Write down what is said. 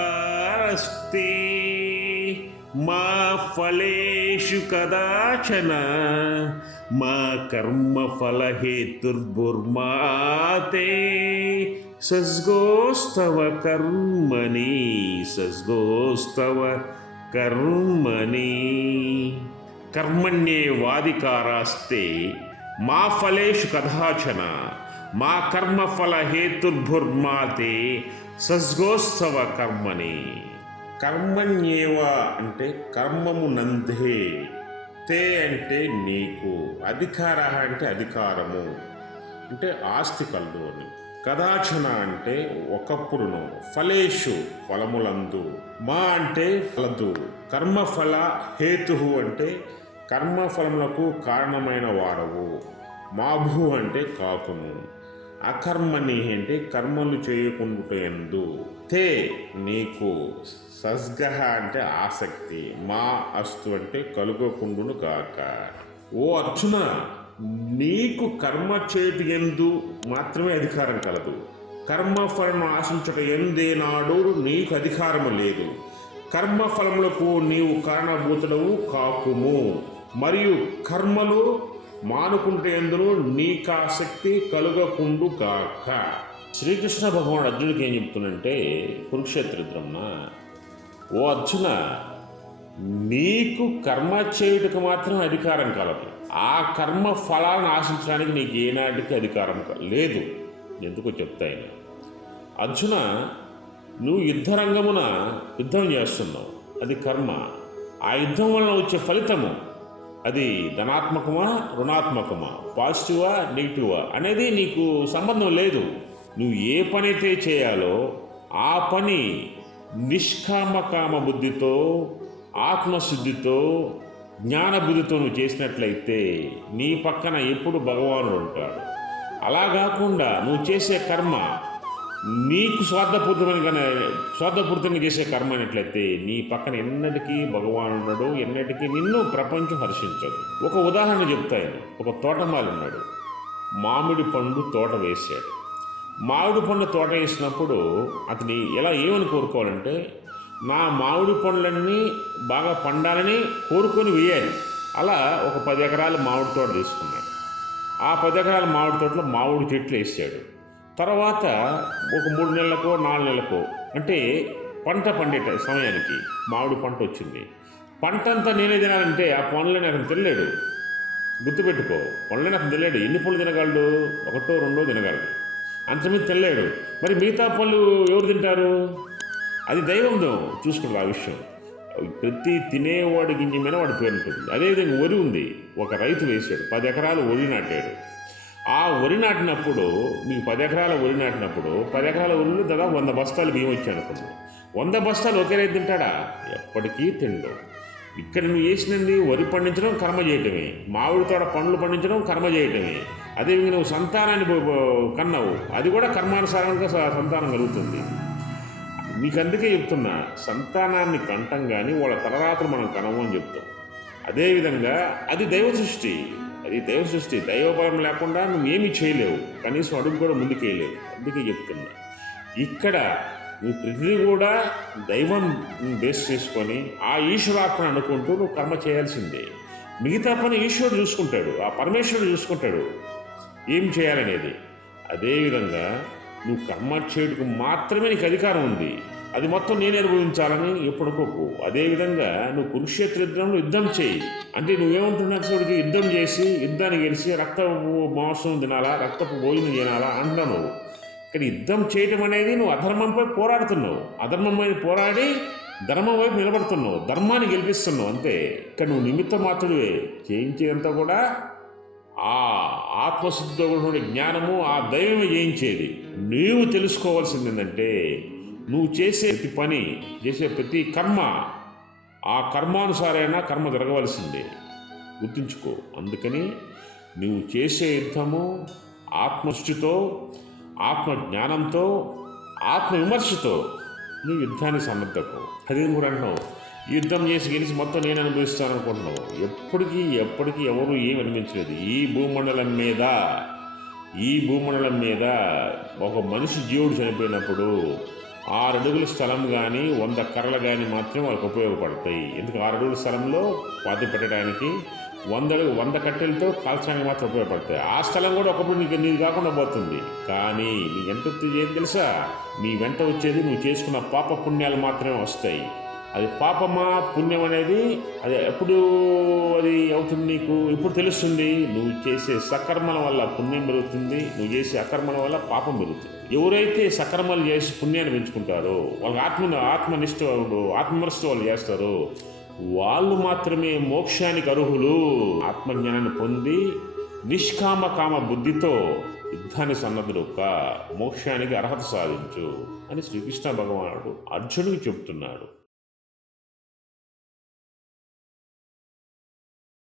कर्मण्येवाधिकारस्ते మా ఫలేషు కదాచన మా కర్మఫలహేతుర్భుర్మాతే సస్గోస్తవ కర్మణి సస్గోస్తవ కర్మణి కర్మణ్యే వాదికారాస్తే మా ఫలేషు కదాచన మా కర్మఫల హేతుర్భుర్మాతే సస్గోత్సవ కర్మని కర్మణ్యేవ అంటే కర్మము నందే తే అంటే నీకు అధికార అంటే అధికారము అంటే ఆస్తి కలదు అని. కదాచన అంటే ఒకప్పుడును ఫలేషు ఫలములందు మా అంటే ఫలదు. కర్మఫల హేతు అంటే కర్మఫలములకు కారణమైన వాడవు మాభు అంటే కాకును అకర్మని అంటే కర్మలు చేయకుండాటందు తే నీకు సస్గహ అంటే ఆసక్తి మా అస్తు అంటే కలుగకుండును కాక ఓ అర్జున నీకు కర్మ చేతి ఎందు మాత్రమే అధికారం కలదు. కర్మఫలను ఎందే ఎందేనాడు నీకు అధికారము లేదు. కర్మఫలములకు నీవు కారణభూతుడవు కాకుము. మరియు కర్మలు మానుకుంటే ఎందును నీకు ఆసక్తి కలుగకుండు కాక. శ్రీకృష్ణ భగవాన్ అర్జునుడికి ఏం చెప్తున్నంటే కురుక్షేత్ర బ్రహ్మ ఓ అర్జున నీకు కర్మ చేయుటకు మాత్రం అధికారం కలదు. ఆ కర్మ ఫలాలను ఆశించడానికి నీకు ఏనాటికి అధికారం లేదు. ఎందుకో చెప్తాయని అర్జున నువ్వు యుద్ధరంగమున యుద్ధం చేస్తున్నావు. అది కర్మ. ఆ యుద్ధం వలన వచ్చే ఫలితము అది ధనాత్మకమా రుణాత్మకమా? పాజిటివా నెగిటివా? అనేది నీకు సంబంధం లేదు. నువ్వు ఏ పని అయితే చేయాలో ఆ పని నిష్కామకామ బుద్ధితో ఆత్మశుద్ధితో జ్ఞానబుద్ధితో నువ్వు చేసినట్లయితే నీ పక్కన ఎప్పుడు భగవానుడు ఉంటాడు. అలా కాకుండా నువ్వు చేసే కర్మ నీకు స్వార్థపూరితమైన కానీ స్వార్థపూరితంగా చేసే కర్మ అయినట్లయితే నీ పక్కన ఎన్నటికీ భగవానుడు ఉన్నాడు ఎన్నటికీ నిన్ను ప్రపంచం హర్షించదు. ఒక ఉదాహరణ చెప్తాను ఒక తోటమాలి ఉన్నాడు. మామిడి పండు తోట వేశాడు. మామిడి పండు తోట వేసినప్పుడు అతని ఎలా ఏమని కోరుకోవాలంటే నా మామిడి పండ్లన్నీ బాగా పండాలని కోరుకొని వేయాలి. అలా ఒక పది ఎకరాల మామిడి తోట తీసుకున్నాడు. ఆ పది ఎకరాల మామిడి తోటలో మామిడి చెట్లు వేసాడు. తర్వాత ఒక మూడు నెలలకో నాలుగు నెలలకో అంటే పంట పండే సమయానికి మామిడి పంట వచ్చింది. పంట అంతా నేనే తినాలంటే ఆ పనులని అతను తినలేడు గుర్తుపెట్టుకో పనులని అతను తినలేడు ఎన్ని పనులు తినగలడు? ఒకటో రెండో తినగలడు. అంతమీద తినలేడు మరి మిగతా పనులు ఎవరు తింటారు? అది దైవం చూసుకుంటారు ఆ విషయం. ప్రతి తినేవాడి గింజ మీద వాడి పేరు ఉంటుంది. అదేవిధంగా వరి ఉంది. ఒక రైతు వేసాడు పది ఎకరాలు వరి నాటాడు. ఆ వరి నాటినప్పుడు మీకు పది ఎకరాల వరి నాటినప్పుడు పది ఎకరాల వరిలో దాదాపు వంద బస్తాలు బియ్యం వచ్చాయి అనుకున్నాం వంద బస్తాలు ఒకే రైతు తింటాడా? ఎప్పటికీ తిండు. ఇక్కడ నువ్వు చేసినది వరి పండించడం కర్మ చేయటమే. మామిడి తోట పండ్లు పండించడం కర్మ చేయటమే. అదే నువ్వు సంతానాన్ని కన్నావు. అది కూడా కర్మానుసారంగా స- సంతానం కలుగుతుంది. మీకు అందుకే చెప్తున్నా సంతానాన్ని కంటం కానీ వాళ్ళ తలరాత్రులు మనం కనము అని చెప్తాం. అదేవిధంగా అది దైవ సృష్టి. అది దైవ సృష్టి దైవబలం లేకుండా నువ్వు ఏమీ చేయలేవు. కనీసం అడుగు కూడా ముందుకేయలేవు అందుకే చెప్తున్నా. ఇక్కడ నువ్వు ప్రతిదీ కూడా దైవం బేస్ చేసుకొని ఆ ఈశ్వరాత్మను అనుకుంటూ నువ్వు కర్మ చేయాల్సిందే. మిగతా పని ఈశ్వరుడు చూసుకుంటాడు. ఆ పరమేశ్వరుడు చూసుకుంటాడు. ఏం చేయాలనేది? అదేవిధంగా నువ్వు కర్మ చేయుటకు మాత్రమే నీకు అధికారం ఉంది. అది మొత్తం నేనే అనుభవించాలని ఎప్పుడుకోకు అదేవిధంగా నువ్వు కురుక్షేత్ర యుద్ధంలో యుద్ధం చేయి. అంటే నువ్వేమంటున్నావు చూడికి యుద్ధం చేసి యుద్ధాన్ని గెలిచి రక్త మాంసం తినాలా రక్తపు భోజనం తినాలా అంటున్నావు. నువ్వు కానీ యుద్ధం చేయటం అనేది నువ్వు అధర్మంపై పోరాడుతున్నావు. అధర్మమై పోరాడి ధర్మం వైపు నిలబడుతున్నావు. ధర్మాన్ని గెలిపిస్తున్నావు అంతే. ఇక్కడ నువ్వు నిమిత్త మాత్రుడివే చేయించేదంతా కూడా ఆ ఆత్మశుద్ధితో జ్ఞానము ఆ దైవమే జయించేది. నీవు తెలుసుకోవాల్సింది ఏంటంటే నువ్వు చేసే ప్రతి పని చేసే ప్రతి కర్మ ఆ కర్మానుసారైనా కర్మ జరగవలసిందే. గుర్తుంచుకో అందుకని నువ్వు చేసే యుద్ధము ఆత్మశుచితో ఆత్మ జ్ఞానంతో ఆత్మ విమర్శతో నువ్వు యుద్ధాన్ని సన్నద్ధకు అదే కూడా అంటున్నావు? యుద్ధం చేసి గెలిచి మొత్తం నేను అనుభవిస్తాను అనుకుంటున్నావు. ఎప్పటికీ ఎప్పటికీ ఎవరు ఏమి అనిపించలేదు ఈ భూమండలం మీద ఈ భూమండలం మీద ఒక మనిషి జీవుడు చనిపోయినప్పుడు ఆరు అడుగుల స్థలం కానీ వంద కర్రలు కానీ మాత్రం వాళ్ళకి ఉపయోగపడతాయి. ఎందుకు ఆరు అడుగుల స్థలంలో పాతి పెట్టడానికి? వంద వంద కట్టెలతో కాల్చడానికి మాత్రం ఉపయోగపడతాయి. ఆ స్థలం కూడా ఒకప్పుడు నీకు నీది కాకుండా పోతుంది. కానీ నీ ఎంత ఏం తెలుసా? నీ వెంట వచ్చేది నువ్వు చేసుకున్న పాప పుణ్యాలు మాత్రమే వస్తాయి. అది పాపమా పుణ్యం అనేది అది ఎప్పుడు అది అవుతుంది నీకు? ఎప్పుడు తెలుస్తుంది? నువ్వు చేసే సకర్మల వల్ల పుణ్యం పెరుగుతుంది. నువ్వు చేసే అకర్మల వల్ల పాపం పెరుగుతుంది. ఎవరైతే సకర్మలు చేసి పుణ్యాన్ని పెంచుకుంటారో వాళ్ళకి ఆత్మ ఆత్మనిష్ట ఆత్మనిష్ట వాళ్ళు చేస్తారో వాళ్ళు మాత్రమే మోక్షానికి అర్హులు. ఆత్మజ్ఞానాన్ని పొంది నిష్కామ కామ బుద్ధితో యుద్ధాన్ని సన్నద్ధుడు మోక్షానికి అర్హత సాధించు అని శ్రీకృష్ణ భగవానుడు అర్జునుడికి చెబుతున్నాడు.